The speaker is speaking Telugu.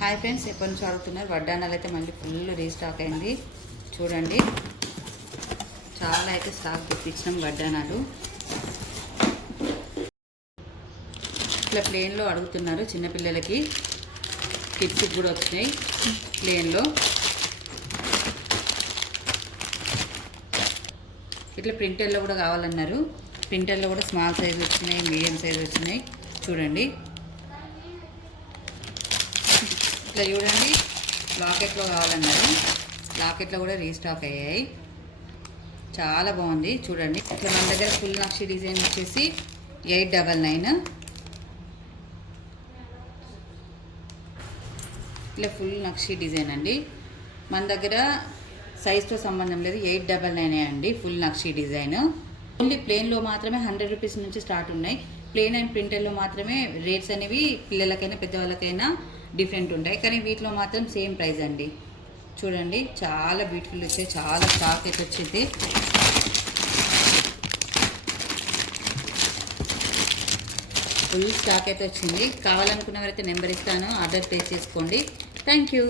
హాయ్ ఫ్రెండ్స్, ఎప్పటి నుంచి అడుగుతున్నారు. వడ్డానాలు అయితే మళ్ళీ ఫుల్ రీస్టాక్ అయింది. చూడండి, చాలా అయితే స్టాక్ తెప్పించినాం వడ్డానాలు. ఇట్లా ప్లేన్లో అడుగుతున్నారు చిన్నపిల్లలకి. కిడ్స్కి కూడా వచ్చినాయి ప్లేన్లో. ఇట్లా ప్రింటర్లో కూడా కావాలన్నారు. ప్రింటర్లో కూడా స్మాల్ సైజ్ వచ్చినాయి, మీడియం సైజ్ వచ్చినాయి. చూడండి, ఇట్లా చూడండి. లాకెట్లో కావాలన్నారు. లాకెట్లో కూడా రీస్టాక్ అయ్యాయి. చాలా బాగుంది చూడండి. ఇట్లా మన దగ్గర ఫుల్ నక్షి డిజైన్ వచ్చేసి 899. ఇట్లా ఫుల్ నక్షి డిజైన్ అండి. మన దగ్గర సైజ్తో సంబంధం లేదు, 899 అండి ఫుల్ నక్షి డిజైన్. ఓన్లీ ప్లేన్లో మాత్రమే 100 రూపీస్ నుంచి స్టార్ట్ ఉన్నాయి. ప్లేన్ అండ్ ప్రింటర్లో మాత్రమే రేట్స్ అనేవి పిల్లలకైనా పెద్దవాళ్ళకైనా డిఫరెంట్ ఉంటాయి, కానీ వీటిలో మాత్రం సేమ్ ప్రైస్ అండి. చూడండి, చాలా బ్యూటిఫుల్ వచ్చాయి. చాలా స్టాక్ అయితే వచ్చింది. ఫుల్ స్టాక్ అయితే వచ్చింది. కావాలనుకున్నవారైతే నెంబర్ ఇస్తాను, ఆర్డర్ ప్లేస్ చేసుకోండి. Thank you.